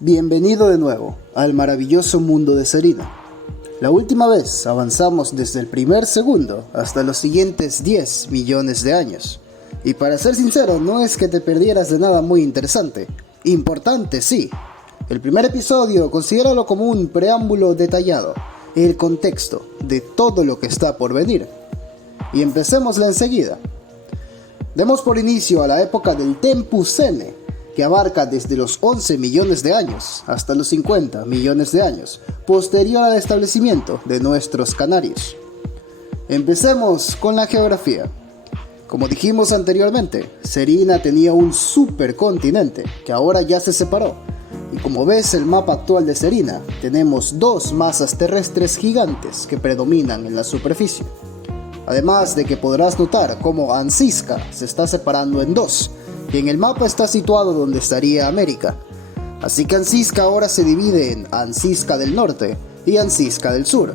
Bienvenido de nuevo al maravilloso mundo de Serena. La última vez avanzamos desde el primer segundo hasta los siguientes 10 millones de años. Y para ser sincero, no es que te perdieras de nada muy interesante. Importante, sí. El primer episodio considéralo como un preámbulo detallado, el contexto de todo lo que está por venir. Y empecémosla enseguida. Demos por inicio a la época del Tempusene, que abarca desde los 11 millones de años hasta los 50 millones de años, posterior al establecimiento de nuestros canarios. Empecemos con la geografía. Como dijimos anteriormente, Serena tenía un supercontinente que ahora ya se separó. Y como ves el mapa actual de Serena, tenemos dos masas terrestres gigantes que predominan en la superficie. Además de que podrás notar cómo Anziska se está separando en dos, y en el mapa está situado donde estaría América. Así que Anziska ahora se divide en Anziska del Norte y Anziska del Sur.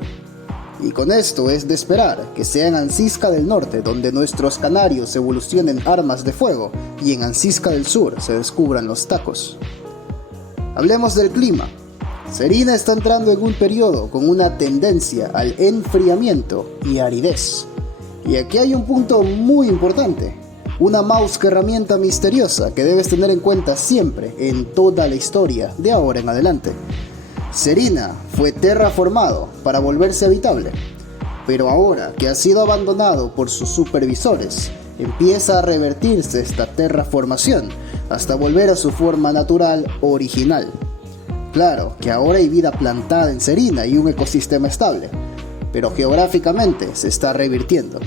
Y con esto es de esperar que sea en Anziska del Norte donde nuestros canarios evolucionen armas de fuego y en Anziska del Sur se descubran los tacos. Hablemos del clima. Serena está entrando en un periodo con una tendencia al enfriamiento y aridez. Y aquí hay un punto muy importante. Una mouse herramienta misteriosa que debes tener en cuenta siempre en toda la historia de ahora en adelante. Serena fue terraformado para volverse habitable, pero ahora que ha sido abandonado por sus supervisores, empieza a revertirse esta terraformación hasta volver a su forma natural original. Claro que ahora hay vida plantada en Serena y un ecosistema estable, pero geográficamente se está revirtiendo.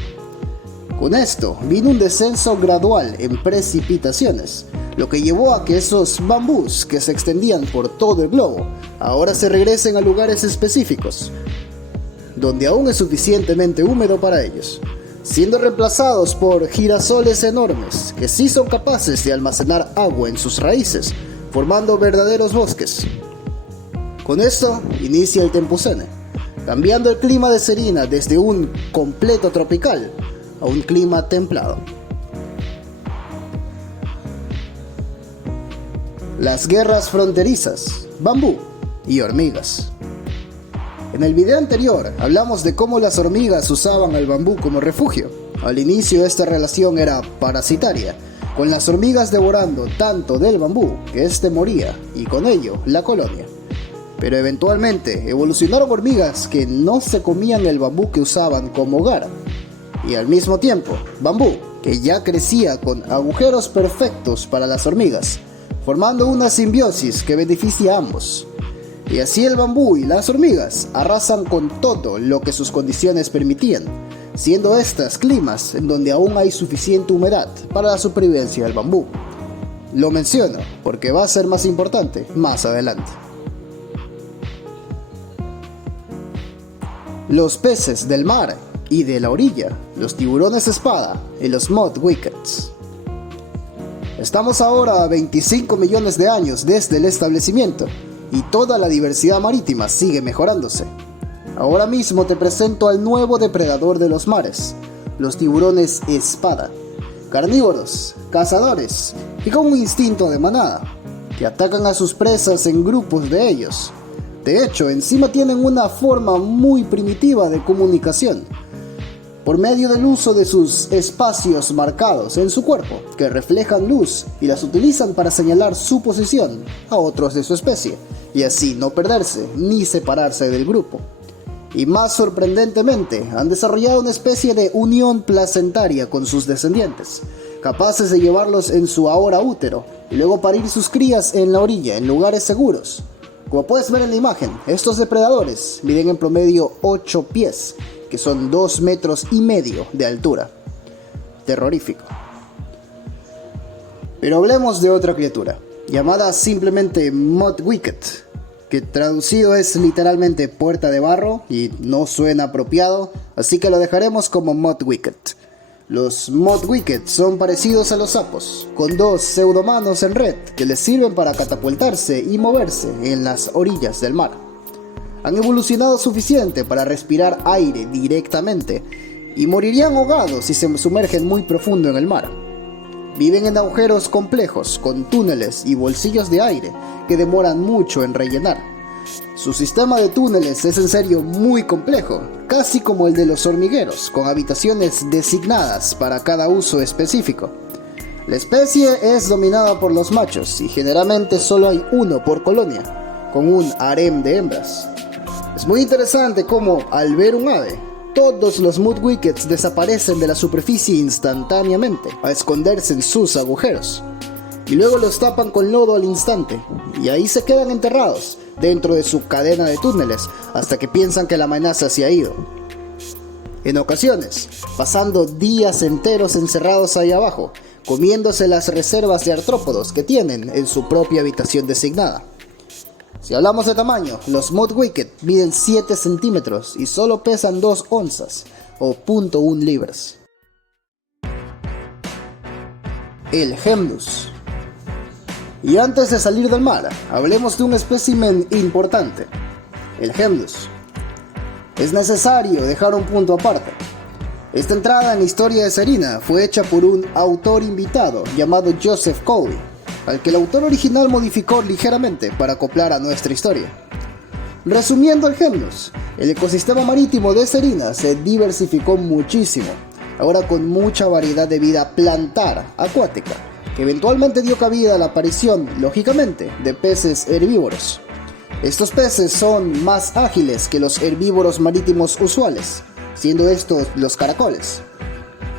Con esto vino un descenso gradual en precipitaciones, lo que llevó a que esos bambús que se extendían por todo el globo ahora se regresen a lugares específicos, donde aún es suficientemente húmedo para ellos, siendo reemplazados por girasoles enormes que sí son capaces de almacenar agua en sus raíces, formando verdaderos bosques. Con esto inicia el Tempusene, cambiando el clima de Serena desde un completo tropical a un clima templado. Las guerras fronterizas, bambú y hormigas. En el video anterior hablamos de cómo las hormigas usaban el bambú como refugio. Al inicio esta relación era parasitaria, con las hormigas devorando tanto del bambú que éste moría y con ello la colonia. Pero eventualmente evolucionaron hormigas que no se comían el bambú que usaban como hogar, y al mismo tiempo bambú que ya crecía con agujeros perfectos para las hormigas, formando una simbiosis que beneficia a ambos. Y así el bambú y las hormigas arrasan con todo lo que sus condiciones permitían, siendo estas climas en donde aún hay suficiente humedad para la supervivencia del bambú. Lo menciono porque va a ser más importante más adelante. Los peces del mar y de la orilla, los tiburones espada y los mudwickets. Estamos ahora a 25 millones de años desde el establecimiento y toda la diversidad marítima sigue mejorándose. Ahora mismo te presento al nuevo depredador de los mares, los tiburones espada, carnívoros, cazadores y con un instinto de manada, que atacan a sus presas en grupos de ellos. De hecho, encima tienen una forma muy primitiva de comunicación, por medio del uso de sus espacios marcados en su cuerpo, que reflejan luz y las utilizan para señalar su posición a otros de su especie, y así no perderse ni separarse del grupo. Y más sorprendentemente, han desarrollado una especie de unión placentaria con sus descendientes, capaces de llevarlos en su ahora útero, y luego parir sus crías en la orilla, en lugares seguros. Como puedes ver en la imagen, estos depredadores miden en promedio 8 pies, que son 2,5 metros de altura. Terrorífico. Pero hablemos de otra criatura, llamada simplemente mudwicket, que traducido es literalmente puerta de barro y no suena apropiado, así que lo dejaremos como mudwicket. Los mudwickets son parecidos a los sapos, con dos pseudomanos en red que les sirven para catapultarse y moverse en las orillas del mar. Han evolucionado suficiente para respirar aire directamente y morirían ahogados si se sumergen muy profundo en el mar. Viven en agujeros complejos, con túneles y bolsillos de aire que demoran mucho en rellenar. Su sistema de túneles es en serio muy complejo, casi como el de los hormigueros, con habitaciones designadas para cada uso específico. La especie es dominada por los machos y generalmente solo hay uno por colonia, con un harem de hembras. Es muy interesante cómo, al ver un ave, todos los Mudwickets desaparecen de la superficie instantáneamente, a esconderse en sus agujeros. Y luego los tapan con lodo al instante, y ahí se quedan enterrados, dentro de su cadena de túneles, hasta que piensan que la amenaza se ha ido. En ocasiones, pasando días enteros encerrados ahí abajo, comiéndose las reservas de artrópodos que tienen en su propia habitación designada. Si hablamos de tamaño, los Mudwicket miden 7 centímetros y solo pesan 2 onzas, o 0.1 libras. El Hemnus. Y antes de salir del mar, hablemos de un espécimen importante, el Hemnus. Es necesario dejar un punto aparte. Esta entrada en la historia de Serena fue hecha por un autor invitado llamado Joseph Cowley, al que el autor original modificó ligeramente para acoplar a nuestra historia. Resumiendo el Hemnus, el ecosistema marítimo de Serena se diversificó muchísimo, ahora con mucha variedad de vida plantar acuática, que eventualmente dio cabida a la aparición, lógicamente, de peces herbívoros. Estos peces son más ágiles que los herbívoros marítimos usuales, siendo estos los caracoles,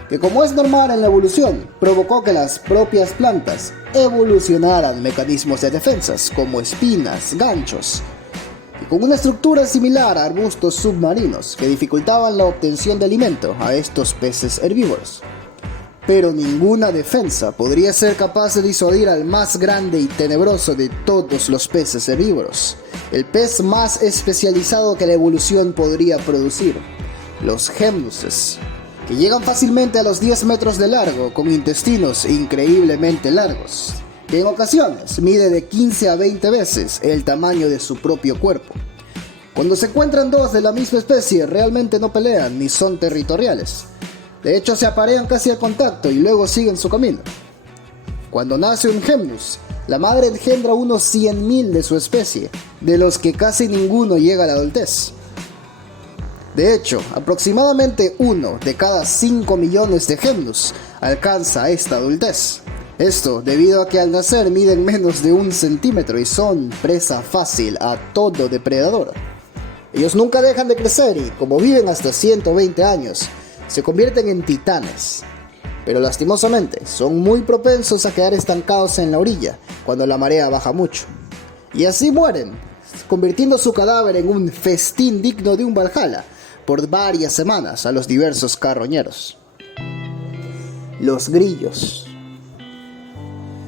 que como es normal en la evolución, provocó que las propias plantas evolucionaran mecanismos de defensas como espinas, ganchos, y con una estructura similar a arbustos submarinos que dificultaban la obtención de alimento a estos peces herbívoros. Pero ninguna defensa podría ser capaz de disuadir al más grande y tenebroso de todos los peces herbívoros, el pez más especializado que la evolución podría producir, los Hemnuses, que llegan fácilmente a los 10 metros de largo con intestinos increíblemente largos, que en ocasiones mide de 15 a 20 veces el tamaño de su propio cuerpo. Cuando se encuentran dos de la misma especie, realmente no pelean ni son territoriales. De hecho, se aparean casi al contacto y luego siguen su camino. Cuando nace un Hemnus, la madre engendra unos 100.000 de su especie, de los que casi ninguno llega a la adultez. De hecho, aproximadamente 1 de cada 5 millones de Hemnus alcanza esta adultez. Esto debido a que al nacer miden menos de 1 centímetro y son presa fácil a todo depredador. Ellos nunca dejan de crecer y, como viven hasta 120 años, se convierten en titanes. Pero lastimosamente, son muy propensos a quedar estancados en la orilla cuando la marea baja mucho. Y así mueren, convirtiendo su cadáver en un festín digno de un Valhalla por varias semanas a los diversos carroñeros. Los grillos.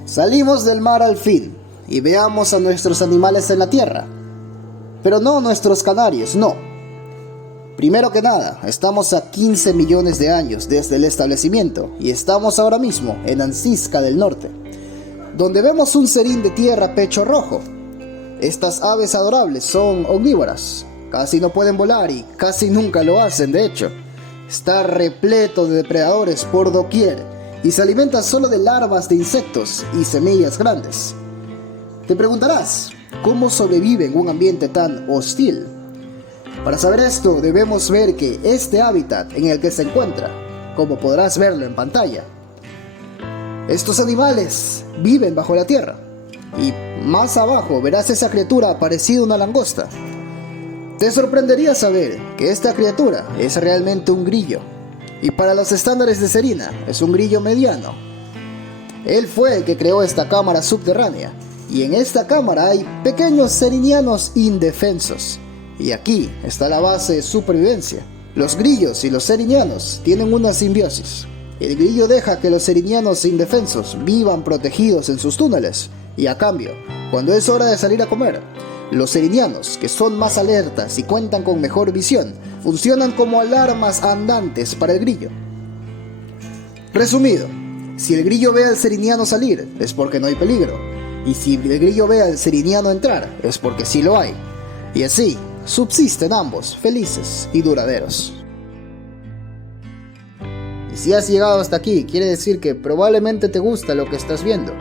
Salimos del mar al fin y veamos a nuestros animales en la tierra. Pero no nuestros canarios, no. Primero que nada, estamos a 15 millones de años desde el establecimiento y estamos ahora mismo en Ancisca del Norte, donde vemos un serín de tierra pecho rojo. Estas aves adorables son omnívoras, casi no pueden volar y casi nunca lo hacen, de hecho. Está repleto de depredadores por doquier y se alimenta solo de larvas de insectos y semillas grandes. Te preguntarás, ¿cómo sobrevive en un ambiente tan hostil? Para saber esto debemos ver que este hábitat en el que se encuentra, como podrás verlo en pantalla, estos animales viven bajo la tierra y más abajo verás esa criatura parecida a una langosta. Te sorprendería saber que esta criatura es realmente un grillo y para los estándares de Serena es un grillo mediano. Él fue el que creó esta cámara subterránea y en esta cámara hay pequeños serenianos indefensos. Y aquí está la base de supervivencia. Los grillos y los serenianos tienen una simbiosis. El grillo deja que los serenianos indefensos vivan protegidos en sus túneles y a cambio, cuando es hora de salir a comer, los serenianos, que son más alertas y cuentan con mejor visión, funcionan como alarmas andantes para el grillo. Resumido, si el grillo ve al sereniano salir, es porque no hay peligro, y si el grillo ve al sereniano entrar, es porque sí lo hay. Y así, subsisten ambos, felices y duraderos. Y Si has llegado hasta aquí, quiere decir que probablemente te gusta lo que estás viendo.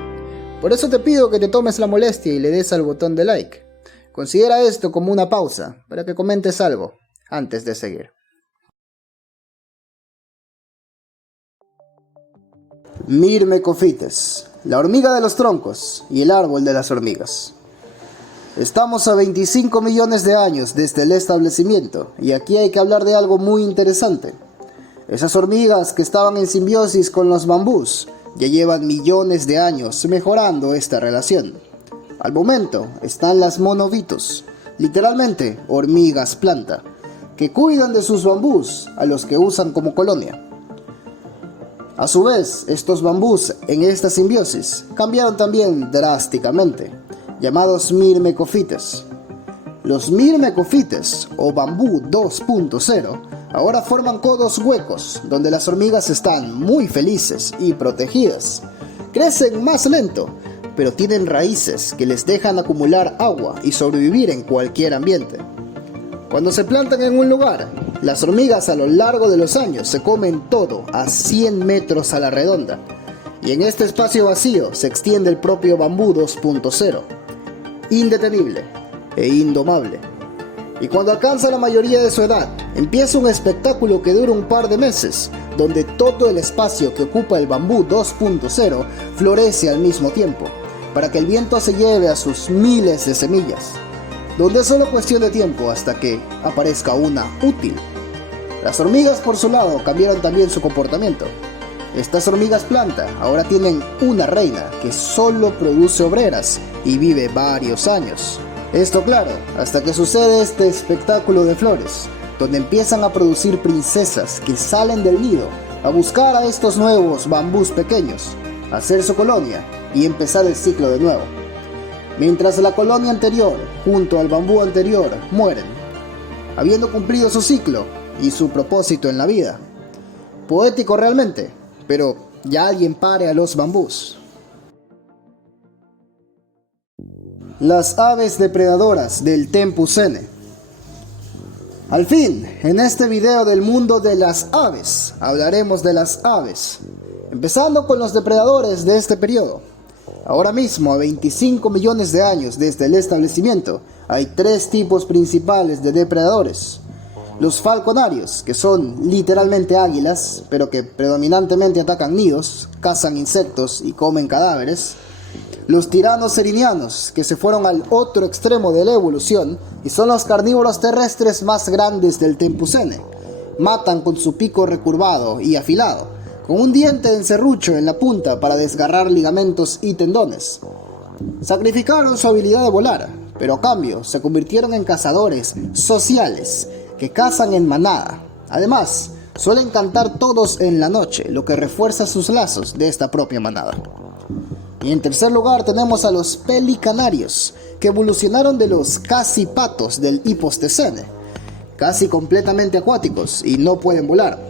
Por eso te pido que te tomes la molestia y le des al botón de like. Considera esto como una pausa para que comentes algo antes de seguir. Myrmecophithes, la hormiga de los troncos y el árbol de las hormigas. Estamos a 25 millones de años desde el establecimiento y aquí hay que hablar de algo muy interesante. Esas hormigas que estaban en simbiosis con los bambús ya llevan millones de años mejorando esta relación. Al momento están las monovitos, literalmente hormigas planta, que cuidan de sus bambús a los que usan como colonia. A su vez, estos bambús en esta simbiosis cambiaron también drásticamente, llamados Myrmecophithes. Los Myrmecophithes, o bambú 2.0, ahora forman codos huecos, donde las hormigas están muy felices y protegidas. Crecen más lento, pero tienen raíces que les dejan acumular agua y sobrevivir en cualquier ambiente. Cuando se plantan en un lugar, las hormigas a lo largo de los años se comen todo a 100 metros a la redonda, y en este espacio vacío se extiende el propio bambú 2.0, indetenible e indomable. Y cuando alcanza la mayoría de su edad, empieza un espectáculo que dura un par de meses, donde todo el espacio que ocupa el bambú 2.0 florece al mismo tiempo, para que el viento se lleve a sus miles de semillas, donde es solo cuestión de tiempo hasta que aparezca una útil. Las hormigas por su lado cambiaron también su comportamiento. Estas hormigas planta ahora tienen una reina que solo produce obreras y vive varios años. Esto claro, hasta que sucede este espectáculo de flores, donde empiezan a producir princesas que salen del nido a buscar a estos nuevos bambús pequeños, hacer su colonia y empezar el ciclo de nuevo. Mientras la colonia anterior, junto al bambú anterior, mueren, habiendo cumplido su ciclo y su propósito en la vida. Poético realmente, pero ya alguien pare a los bambús. Las aves depredadoras del Tempus Sene. Al fin, en este video del mundo de las aves, hablaremos de las aves, empezando con los depredadores de este periodo. Ahora mismo, a 25 millones de años desde el establecimiento, hay tres tipos principales de depredadores. Los falconarios, que son literalmente águilas, pero que predominantemente atacan nidos, cazan insectos y comen cadáveres. Los tiranos serinianos, que se fueron al otro extremo de la evolución y son los carnívoros terrestres más grandes del Tempus Sene. Matan con su pico recurvado y afilado, con un diente de serrucho en la punta para desgarrar ligamentos y tendones. Sacrificaron su habilidad de volar, pero a cambio se convirtieron en cazadores sociales que cazan en manada. Además, suelen cantar todos en la noche, lo que refuerza sus lazos de esta propia manada. Y en tercer lugar tenemos a los pelicanarios, que evolucionaron de los casi patos del Hippostecene, casi completamente acuáticos y no pueden volar.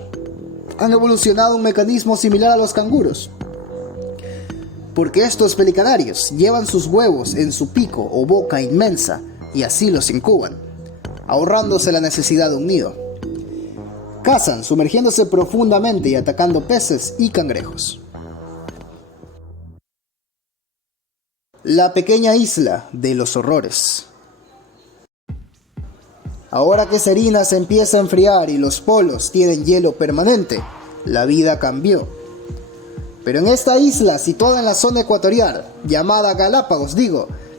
Han evolucionado un mecanismo similar a los canguros, porque estos pelicanarios llevan sus huevos en su pico o boca inmensa y así los incuban, ahorrándose la necesidad de un nido. Cazan sumergiéndose profundamente y atacando peces y cangrejos. La pequeña isla de los horrores. Ahora que Serina se empieza a enfriar y los polos tienen hielo permanente, la vida cambió. Pero en esta isla, situada en la zona ecuatorial, llamada Galápagos,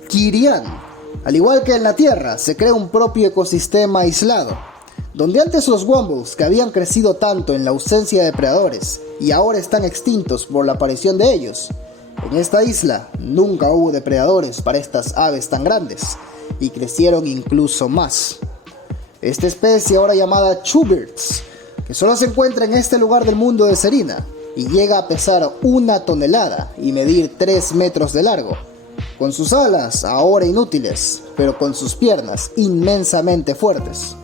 Kirián, al igual que en la Tierra, se crea un propio ecosistema aislado, donde antes los wombos, que habían crecido tanto en la ausencia de depredadores y ahora están extintos por la aparición de ellos, en esta isla nunca hubo depredadores para estas aves tan grandes, y crecieron incluso más. Esta especie, ahora llamada shoebirds, que solo se encuentra en este lugar del mundo de Serina, y llega a pesar 1 tonelada y medir 3 metros de largo, con sus alas ahora inútiles, pero con sus piernas inmensamente fuertes.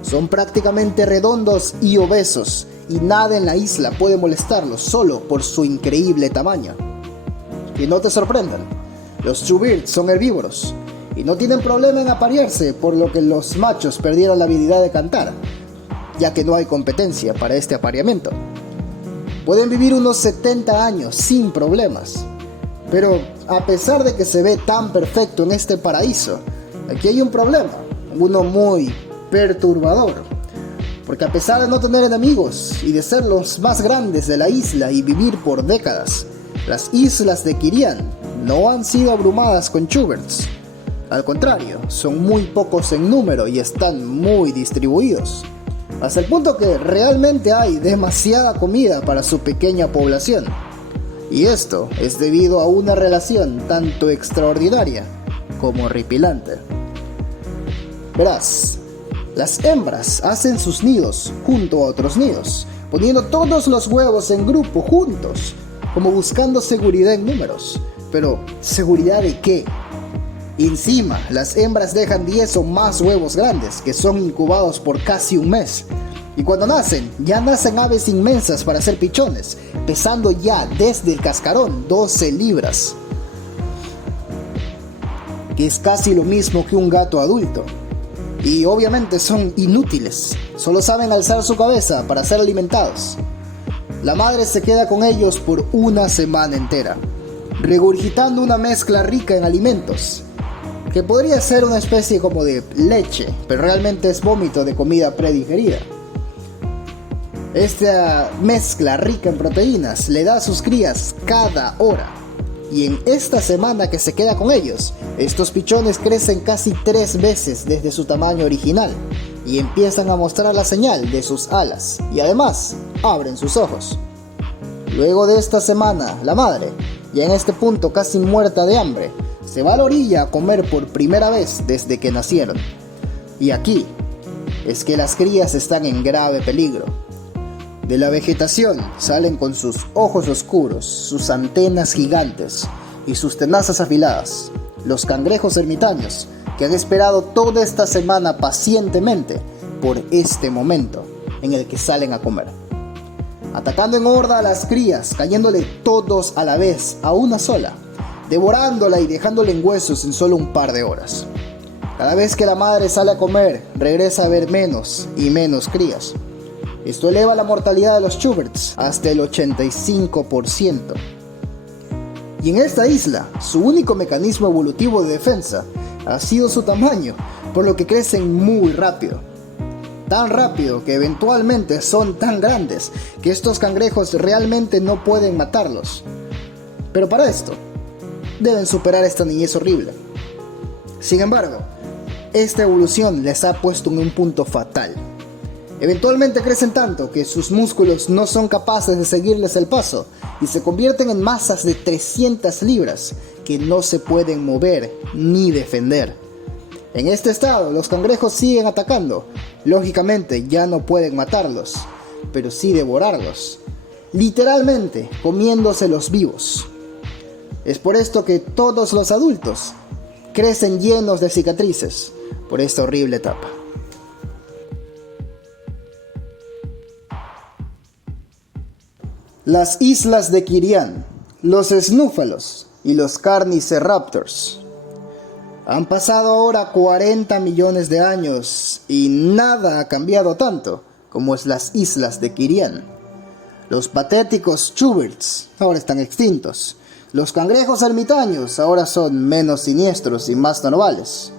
Son prácticamente redondos y obesos, y nada en la isla puede molestarlos solo por su increíble tamaño. Y no te sorprendan, los shoebirds son herbívoros, y no tienen problema en aparearse, por lo que los machos perdieron la habilidad de cantar, ya que no hay competencia para este apareamiento. pueden vivir unos 70 años sin problemas. Pero a pesar de que se ve tan perfecto en este paraíso, aquí hay un problema, uno muy perturbador. Porque a pesar de no tener enemigos y de ser los más grandes de la isla y vivir por décadas, las islas de Kirian no han sido abrumadas con Chuberts. Al contrario, son muy pocos en número y están muy distribuidos, hasta el punto que realmente hay demasiada comida para su pequeña población. Y esto es debido a una relación tanto extraordinaria como horripilante. Verás, las hembras hacen sus nidos junto a otros nidos, poniendo todos los huevos en grupo juntos, como buscando seguridad en números. Pero, ¿seguridad de qué? Encima, las hembras dejan 10 o más huevos grandes, que son incubados por casi un mes. Y cuando nacen, ya nacen aves inmensas para ser pichones, pesando ya desde el cascarón 12 libras. Que es casi lo mismo que un gato adulto. Y obviamente son inútiles, solo saben alzar su cabeza para ser alimentados. La madre se queda con ellos por una semana entera, regurgitando una mezcla rica en alimentos, que podría ser una especie como de leche, pero realmente es vómito de comida predigerida. Esta mezcla rica en proteínas le da a sus crías cada hora, y en esta semana que se queda con ellos, estos pichones crecen casi 3 veces desde su tamaño original, y empiezan a mostrar la señal de sus alas, y además abren sus ojos. Luego de esta semana, la madre, ya en este punto casi muerta de hambre, se va a la orilla a comer por primera vez desde que nacieron. Y aquí es que las crías están en grave peligro. De la vegetación salen con sus ojos oscuros, sus antenas gigantes y sus tenazas afiladas, los cangrejos ermitaños que han esperado toda esta semana pacientemente por este momento en el que salen a comer. Atacando en horda a las crías, cayéndole todos a la vez, a una sola, devorándola y dejándola en huesos en solo un par de horas. Cada vez que la madre sale a comer, regresa a ver menos y menos crías. Esto eleva la mortalidad de los Chuberts hasta el 85%. Y en esta isla, su único mecanismo evolutivo de defensa ha sido su tamaño, por lo que crecen muy rápido. Tan rápido que eventualmente son tan grandes que estos cangrejos realmente no pueden matarlos. Pero para esto, deben superar esta niñez horrible. Sin embargo, esta evolución les ha puesto en un punto fatal. Eventualmente crecen tanto que sus músculos no son capaces de seguirles el paso y se convierten en masas de 300 libras que no se pueden mover ni defender. En este estado, los cangrejos siguen atacando. Lógicamente ya no pueden matarlos, pero sí devorarlos, literalmente comiéndoselos vivos. Es por esto que todos los adultos crecen llenos de cicatrices por esta horrible etapa. Las islas de Kirian, los snúfalos y los Carniceraptors. Han pasado ahora 40 millones de años y nada ha cambiado tanto como es las islas de Kirian. Los patéticos Chuberts ahora están extintos. Los cangrejos ermitaños ahora son menos siniestros y más normales.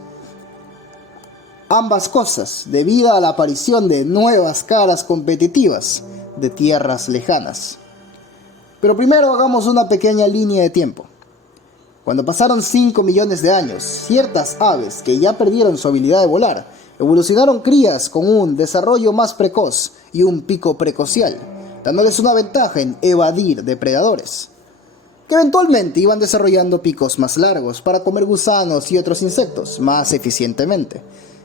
Ambas cosas debido a la aparición de nuevas caras competitivas de tierras lejanas. Pero primero hagamos una pequeña línea de tiempo. Cuando pasaron 5 millones de años, ciertas aves que ya perdieron su habilidad de volar, evolucionaron crías con un desarrollo más precoz y un pico precocial, dándoles una ventaja en evadir depredadores, que eventualmente iban desarrollando picos más largos para comer gusanos y otros insectos más eficientemente.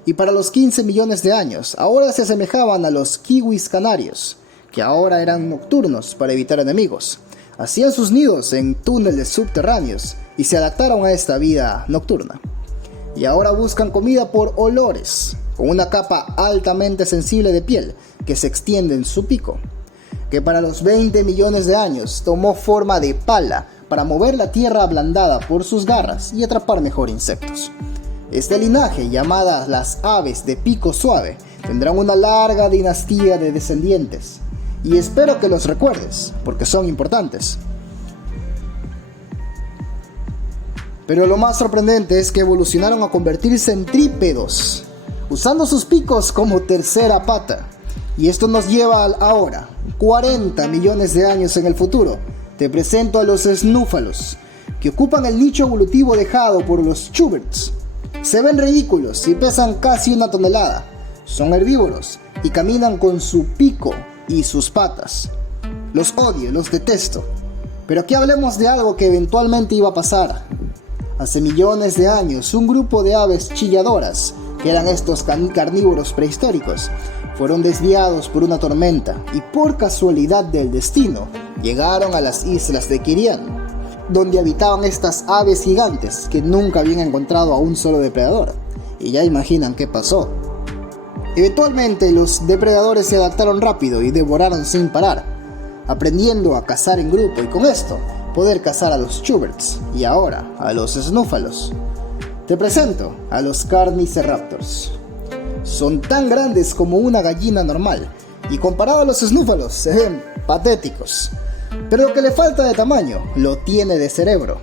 Y para los 15 millones de años, ahora se asemejaban a los kiwis canarios, que ahora eran nocturnos para evitar enemigos. Hacían sus nidos en túneles subterráneos y se adaptaron a esta vida nocturna. Y ahora buscan comida por olores, con una capa altamente sensible de piel que se extiende en su pico, que para los 20 millones de años tomó forma de pala para mover la tierra ablandada por sus garras y atrapar mejor insectos. Este linaje, llamadas las aves de pico suave, tendrán una larga dinastía de descendientes, y espero que los recuerdes, porque son importantes. Pero lo más sorprendente es que evolucionaron a convertirse en trípedos, usando sus picos como tercera pata. Y esto nos lleva al ahora, 40 millones de años en el futuro. Te presento a los snúfalos, que ocupan el nicho evolutivo dejado por los chuberts. Se ven ridículos y pesan casi 1 tonelada. Son herbívoros y caminan con su pico y sus patas. Los odio, los detesto. Pero aquí hablemos de algo que eventualmente iba a pasar. Hace millones de años, un grupo de aves chilladoras, que eran estos carnívoros prehistóricos, fueron desviados por una tormenta y por casualidad del destino, llegaron a las islas de Kirian, donde habitaban estas aves gigantes que nunca habían encontrado a un solo depredador. Y ya imaginan qué pasó. Eventualmente los depredadores se adaptaron rápido y devoraron sin parar, aprendiendo a cazar en grupo y con esto poder cazar a los chuberts y ahora a los snúfalos. Te presento a los carniceraptors. Son tan grandes como una gallina normal y comparado a los snúfalos se ven patéticos. Pero lo que le falta de tamaño lo tiene de cerebro.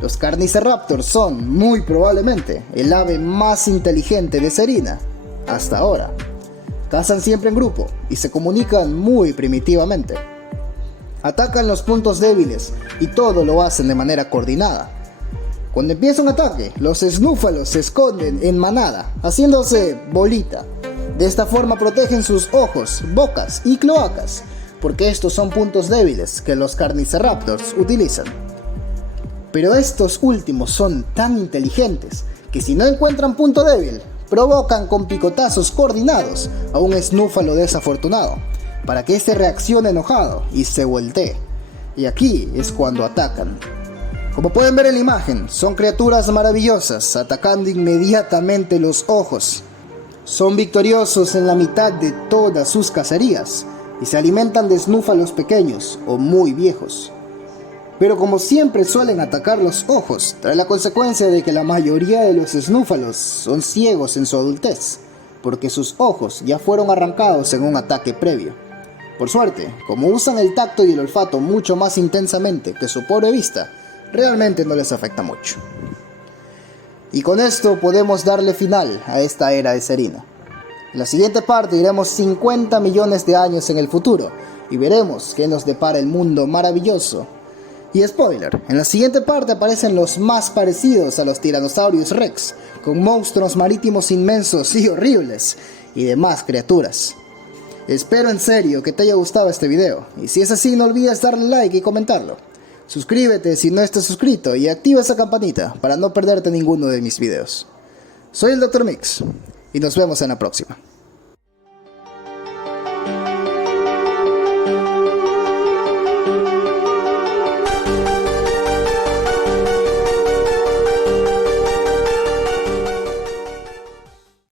Los carniceraptors son, muy probablemente, el ave más inteligente de Serina hasta ahora. Cazan siempre en grupo y se comunican muy primitivamente. Atacan los puntos débiles y todo lo hacen de manera coordinada. Cuando empieza un ataque, los snúfalos se esconden en manada, haciéndose bolita. De esta forma protegen sus ojos, bocas y cloacas, porque estos son puntos débiles que los carniceraptors utilizan. Pero estos últimos son tan inteligentes que si no encuentran punto débil, provocan con picotazos coordinados a un snúfalo desafortunado, para que éste reaccione enojado y se voltee. Y aquí es cuando atacan. Como pueden ver en la imagen, son criaturas maravillosas, atacando inmediatamente los ojos. Son victoriosos en la mitad de todas sus cacerías y se alimentan de snúfalos pequeños o muy viejos. Pero como siempre suelen atacar los ojos, trae la consecuencia de que la mayoría de los snúfalos son ciegos en su adultez, porque sus ojos ya fueron arrancados en un ataque previo. Por suerte, como usan el tacto y el olfato mucho más intensamente que su pobre vista, realmente no les afecta mucho. Y con esto podemos darle final a esta era de Serina. En la siguiente parte iremos 50 millones de años en el futuro y veremos qué nos depara el mundo maravilloso. Y spoiler, en la siguiente parte aparecen los más parecidos a los Tyrannosaurus Rex, con monstruos marítimos inmensos y horribles, y demás criaturas. Espero en serio que te haya gustado este video, y si es así no olvides darle like y comentarlo. Suscríbete si no estás suscrito y activa esa campanita para no perderte ninguno de mis videos. Soy el Dr. Mix, y nos vemos en la próxima.